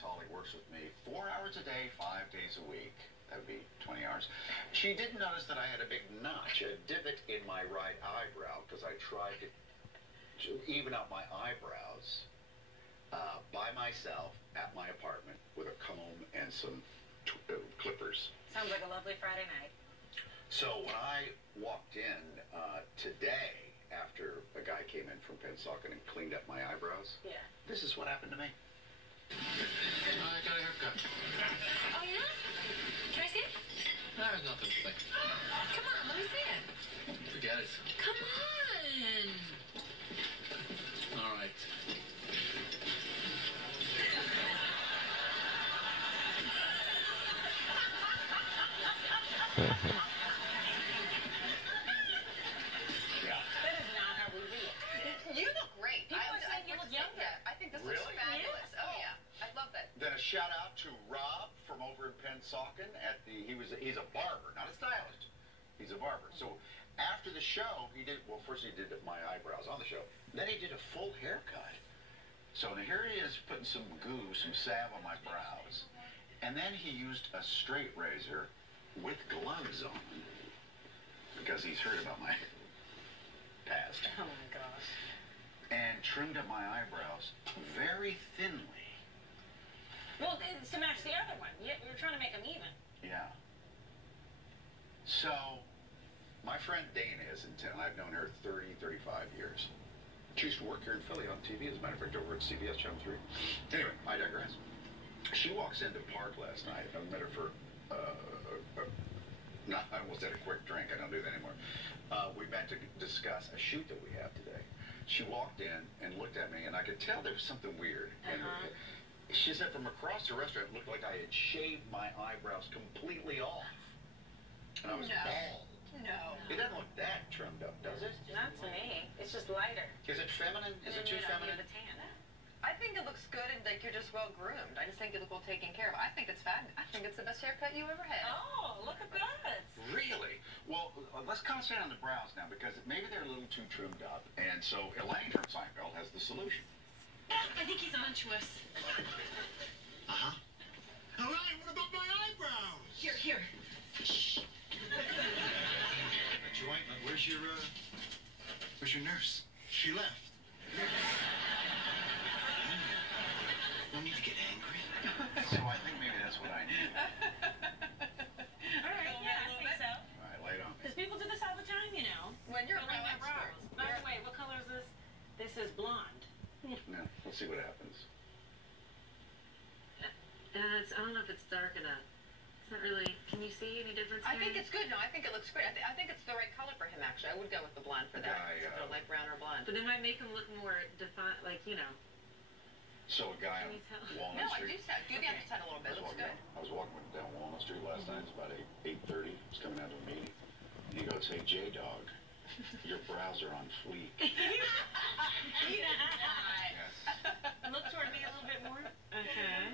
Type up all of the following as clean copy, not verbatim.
Holly works with me 4 hours a day, 5 days a week. That would be 20 hours. She didn't notice that I had a big notch, a divot in my right eyebrow, because I tried to even out my eyebrows by myself at my apartment with a comb and some clippers. Sounds like a lovely Friday night. So when I walked in today, after a guy came in from Pensacola and cleaned up my eyebrows, yeah, this is what happened to me. I got a haircut. Oh, yeah? Can I see it? There's nothing to think. Come on, let me see it. Forget it. Come on. All right. Yeah. That is not how we do it. You look great. People are saying you look younger. I think this Really? looks fabulous. Yeah. Oh, yeah. I love that. Then a shout out to Rob from over in Pensacola at he's a barber, not a stylist. He's a barber. So after the show, first he did my eyebrows on the show. Then he did a full haircut. So now here he is putting some goo, some salve on my brows. And then he used a straight razor with gloves on because he's heard about my past. Oh my gosh. And trimmed up my eyebrows very thinly. Well, it's to match the other one. You're trying to make them even. Yeah. So, my friend Dana is in town. I've known her 30, 35 years. She used to work here in Philly on TV, as a matter of fact, over at CBS Channel 3. Anyway, I digress. She walks into Park last night. I met her for, I almost had a quick drink. I don't do that anymore. We met to discuss a shoot that we have today. She walked in and looked at me, and I could tell there was something weird. And she said from across the restaurant, it looked like I had shaved my eyebrows completely off. And I was bald. No. It doesn't look that trimmed up, does it? Not to me. It's just lighter. Is it feminine? Is it too feminine? The tan. I think it looks good and like you're just well groomed. I just think you look well taken care of. I think it's fabulous. I think it's the best haircut you ever had. Oh, look at that. Really? Well, let's concentrate on the brows now because maybe they're a little too trimmed up. And so Elaine from Seinfeld has the solution. I think he's on to us. Uh-huh. All right, what about my eyebrows? Here. Shh. A joint. Where's your nurse? She left. No need to get angry. So I think maybe that's what I need. All right, yeah, I think so. All right, lay it on me. Because people do this all the time, you know. When you're a Filling brow their brows. expert. By the way, what color is this? This is blonde. Now, let's see what happens. I don't know if it's dark enough. It's not really. Can you see any difference? I think it's good. No, I think it looks great. I think it's the right color for him, actually. I would go with the blonde for that. It's either light brown or blonde. But they might make him look more defined, like, you know. So a guy on Can you tell? Walnut No, I Street. do the underside a little bit. It looks good. I was walking down Walnut Street last night. It's about 8:30. I was coming out to a meeting. And he goes, "Hey, J-Dog, your brows are on fleek." Yes. Yes. Look toward me a little bit more. Okay.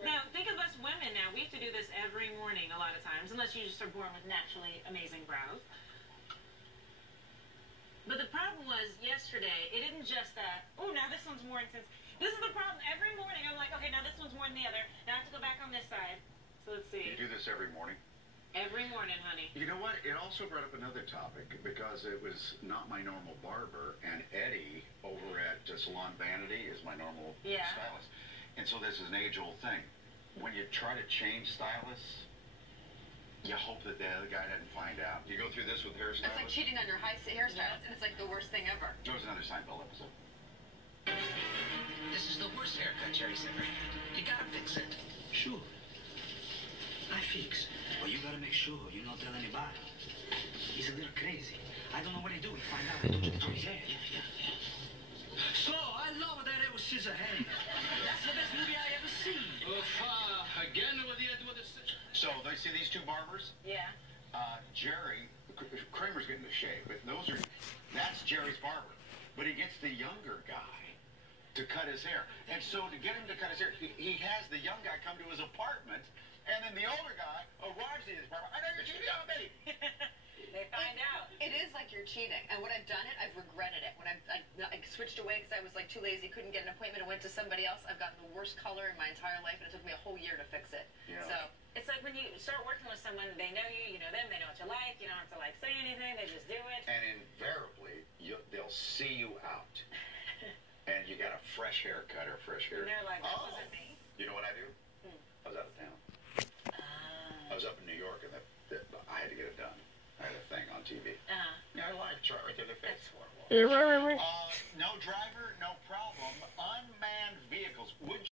Now, think of us women now. We have to do this every morning a lot of times, unless you just are born with naturally amazing brows. But the problem was yesterday, it isn't just oh, now this one's more intense. This is the problem. Every morning, I'm like, okay, now this one's more than the other. Now I have to go back on this side. So let's see. You do this every morning? Every morning, honey. You know what? It also brought up another topic because it was not my normal barber, and Eddie over at Salon Vanity is my normal stylist. And so this is an age-old thing. When you try to change stylists, you hope that the other guy doesn't find out. You go through this with hairstylists. It's like cheating on your hairstylist, and it's like the worst thing ever. There was another Seinfeld episode. This is the worst haircut Jerry's ever had. You gotta fix it. Sure. I fix. But you gotta make sure you don't tell anybody. He's a little crazy. I don't know what he do. He find out he don't do his hair. Yeah. So, I love that it was Scissorhands. That's the best movie I ever seen. Again with the... So, they see these two barbers? Yeah. Jerry, Kramer's getting the shave, but that's Jerry's barber. But he gets the younger guy to cut his hair. And so to get him to cut his hair, he has the young guy come to his apartment, and then the older guy arrives at his apartment. I know you're cheating on me. They find out. It is like you're cheating. And when I've done it, I've regretted it. When I switched away because I was like too lazy, couldn't get an appointment, and went to somebody else, I've gotten the worst color in my entire life, and it took me a whole year to fix it. Yeah. So It's like when you start working with someone, they know you know them, they know what you like, you don't have to like say anything, they just do it. And invariably, they'll see you out. And you got a fresh haircut or fresh hair. And they're like, that wasn't me. You know what I do? I was out of town. I was up in New York, and I had to get it done. I had a thing on TV. Yeah, I live right there in the face. That's horrible. No driver,